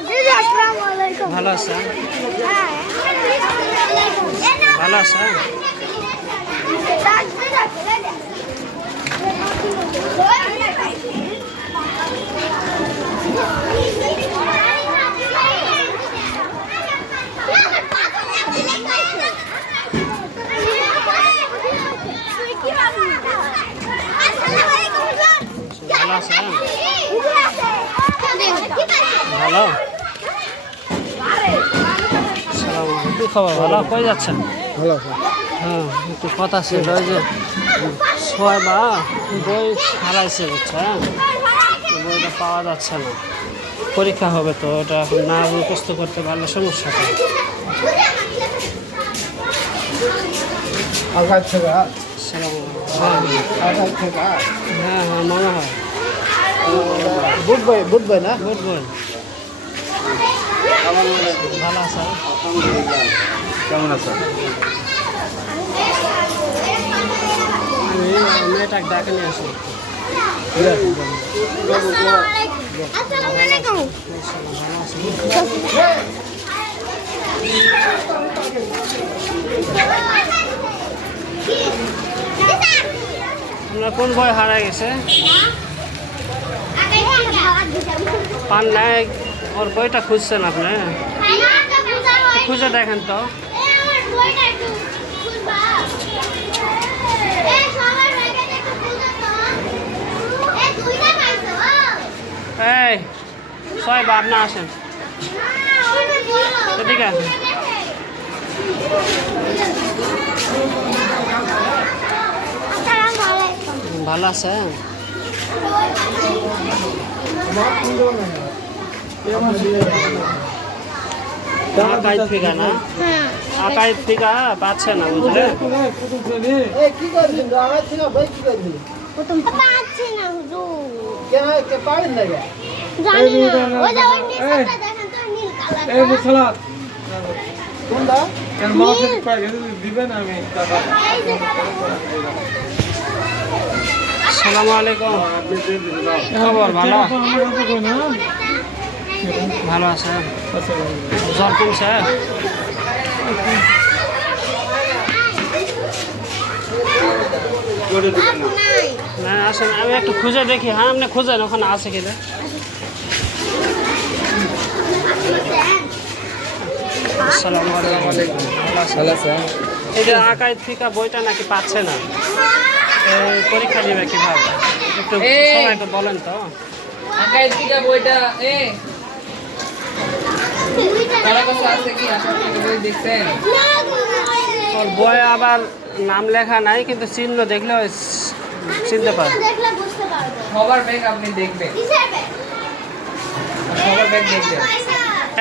ভালো আছেন? ভালো আছেন? ভালো আছেন? ভালো। কি খবর? ভালো। কই যাচ্ছেন? ভালো আছে। হ্যাঁ, একটু কথা ছিল। ওই যে সোয়াইবা বই হারাইছে, বুঝছেন? বইটা পাওয়া যাচ্ছে না। পরীক্ষা হবে তো, ওটা এখন না মুখস্থ করতে পারলে সমস্যা হয়। আগার থেকে হ্যাঁ হ্যাঁ, মনে হয় বুঝবে না। গুড বই। ভালো আছে? কেমন আছে? আমি মেয়েটাকে ডাকে নিয়ে আসি। আপনার কোন বই হারাই গেছে? পান নাই? ওর বইটা খুঁজছেন আপনি? খুঁজে দেখেন তো। এই সোয়াইবা, আপনি আসেন, এদিকে আসেন। ভালো আছেন? আকাইদ ফিকা না? আকাইদ ফিকা পাচ্ছে না, বুঝলে? কি করছেন? আগার থেকে বই কি করছেন? পাচ্ছি না হুজুর। কে পারেন না? জানি না। ওই যে ওই নিচটা দেখেন তো, নীল কালার। কোনটা? আসসালামু আলাইকুম। খবর ভালো? ভালো আছে? জ্বর কমছে? না আসেন, আমি একটু খুঁজে দেখি। হ্যাঁ, আপনি খুঁজেন ওখানে আছে কিনা। আসসালামু আলাইকুম। ভালো আছে? এই যে আকাইদ ফিকা বইটা নাকি পাচ্ছে না, এই পরীক্ষা দিবে কিভাবে? একটু সবাইকে বলেন তো। আকাইদ ফিকা বইটা কারো কাছে আছে কি? আপনার বই দেখছেন? ওর বই আবার নাম লেখা নাই, কিন্তু চিহ্ন দেখলে চিনতে পারে। দেখলে বুঝতে পারবে। সবার ব্যাগ আপনি দেখবেন, কিসের ব্যাগ? সবার ব্যাগ দেখবেন।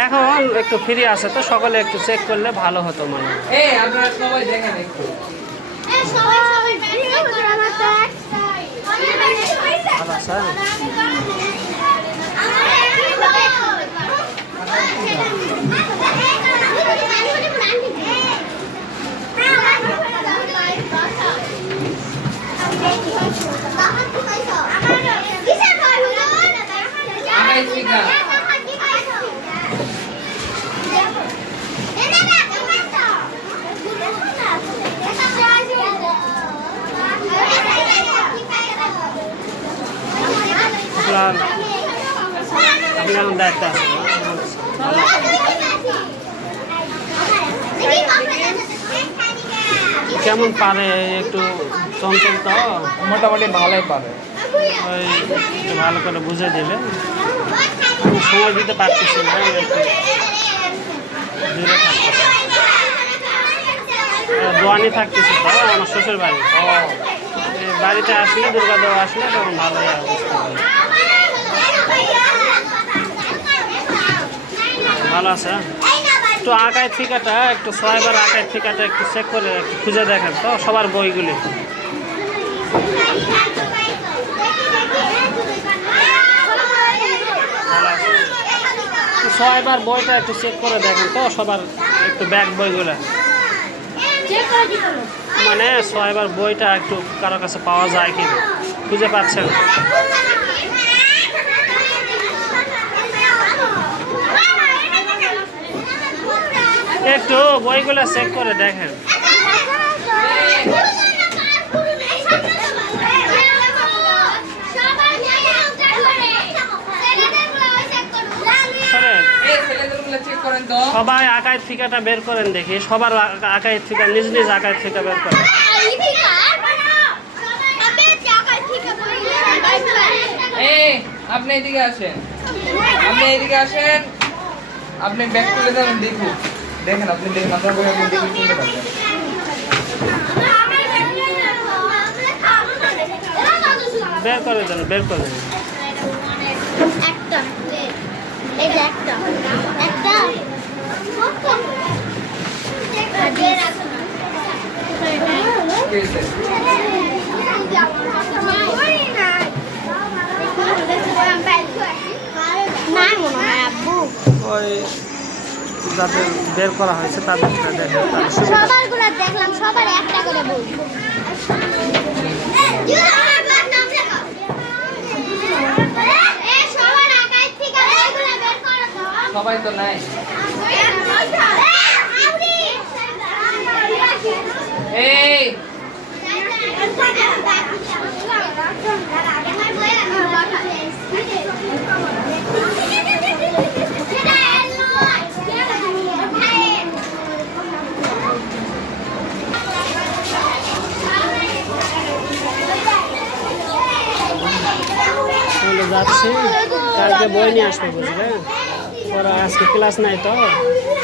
এখন একটু ফ্রি আছে তো, সকলে একটু চেক করলে ভালো হতো মনে হয়। আপনারা সবাই দেখেন একটু। এই সবাই ব্যাগ চেক করে আমার তো একটাই। ভালো আছে? আকাইদ ফিকা আপনার এখন দায়িত্ব আছে। কেমন পারে? একটু চঞ্চল তো, মোটামুটি ভালোই পারে। ওই একটু ভালো করে বুঝে দিলে। আমি সময় দিতে পারতেছি না, একটু দূরে থাকতেছি। দোয়ানি থাকতেছি তো, আমার শ্বশুর বাড়ি। এই বাড়িতে আসলে, দুর্গা দেওয়া আসলে তখন ভালোই অবস্থা হবে। ভালো আছে? একটু আকাইদ ফিকাটা, একটু সোয়াইবার আকাইদ ফিকাটা একটু চেক করে একটু খুঁজে দেখেন তো, সবার বইগুলি। ভালো আছে? সোয়াইবার বইটা একটু চেক করে দেখেন তো, সবার একটু ব্যাগ বইগুলো। মানে সোয়াইবার বইটা একটু কারো কাছে পাওয়া যায় কি খুঁজে পাচ্ছেন? একটু বইগুলো চেক করে দেখেন। শোনেন, এই ছেলেদেরগুলো চেক করেন তো। সবাই আকায় ফিকাটা বের করেন দেখি, সবার আকায় ফিকা নিজ নিজ আকায় ফিকা বের করেন। এই আপনি এদিকে আসেন, আপনি এদিকে আসেন, আপনি ব্যাগ তুলে দেন, দেখুন, দেখেন, আপনি দেখেন, আপনার বই আপনি দেখে শুনতে পারবেন। বের করে দেন, বের করে দেন। একটা এই যে একটা একটা কি হয়েছে? নাই মনে হয় আব্বু ওই যাদের বের করা হয়েছে তাদেরটা দেখেন, তাদের সুবিধা। সবার গুলা দেখলাম, সবার একটা করে বই সবাই তো নাই। এই তাহলে যাচ্ছি, কালকে বই নিয়ে আসবো, বুঝলেন? ওরা আজকে ক্লাস নাই তো,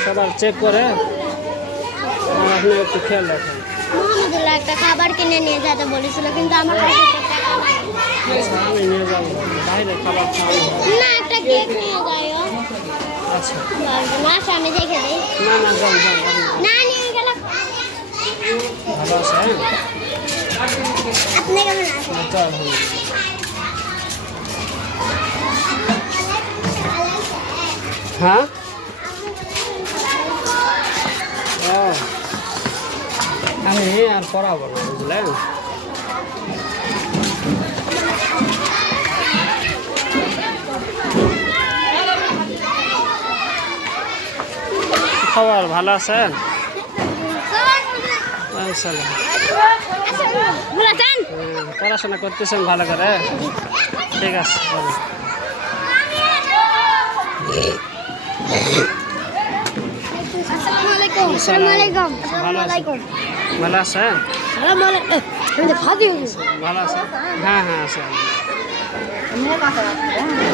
সবার চেক করে আর আপনি একটু খেয়াল রাখেন। মোহাম্মদুল্লাহ একটা খাবার কিনে নিয়ে যেতে বলেছিল, কিন্তু আমার কাছে তো টাকা নাই। আচ্ছা, আমি নিয়ে যাবো, বাইরে খাবার খাওয়ানো হবে। না, একটা কেক নিয়ে যাইও। আচ্ছা, না, আমি দেখে দিই। না না, যান যান, না, নিয়ে গেলে ভালো আছে, হ্যাঁ? আপনি কেমন আছেন? আচ্ছা, আলহামদুলিল্লাহ। হ্যাঁ, ও আমি আর পড়াবো না, বুঝলেন? খবর ভালো আছেন? ইনশাআল্লাহ। পড়াশোনা করতেছেন ভালো করে? ঠিক আছে, ভালো। আসসালামু আলাইকুম। আসসালামু আলাইকুম। ভালো আছেন? ভালো আছেন? আসসালামু আলাইকুম। আমি তো ফাদি হই। ভালো আছেন? হ্যাঁ হ্যাঁ, আছে।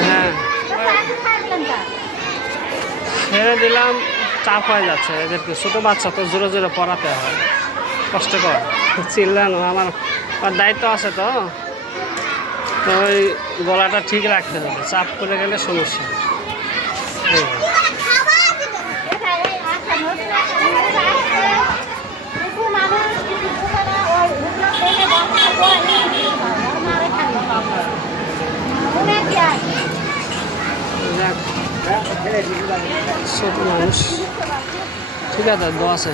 হ্যাঁ, ছেড়ে দিলাম, চাপ হয়ে যাচ্ছে এদেরকে, ছোটো বাচ্চা তো জোরে জোরে পড়াতে হয়, কষ্টকর। চিল্লানো আমার দায়িত্ব আছে তো, তো ওই গলাটা ঠিক রাখতে হবে, চাপ করে গেলে সমস্যা। এই। যাক, ছোট মানুষ, ঠিক আছে, দোয়া আছে।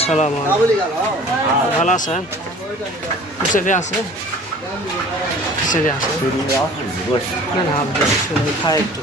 সালাম ভালো আছেন? খিচুড়ি আছে? খিচুড়ি আছে? না না, খাই একটু।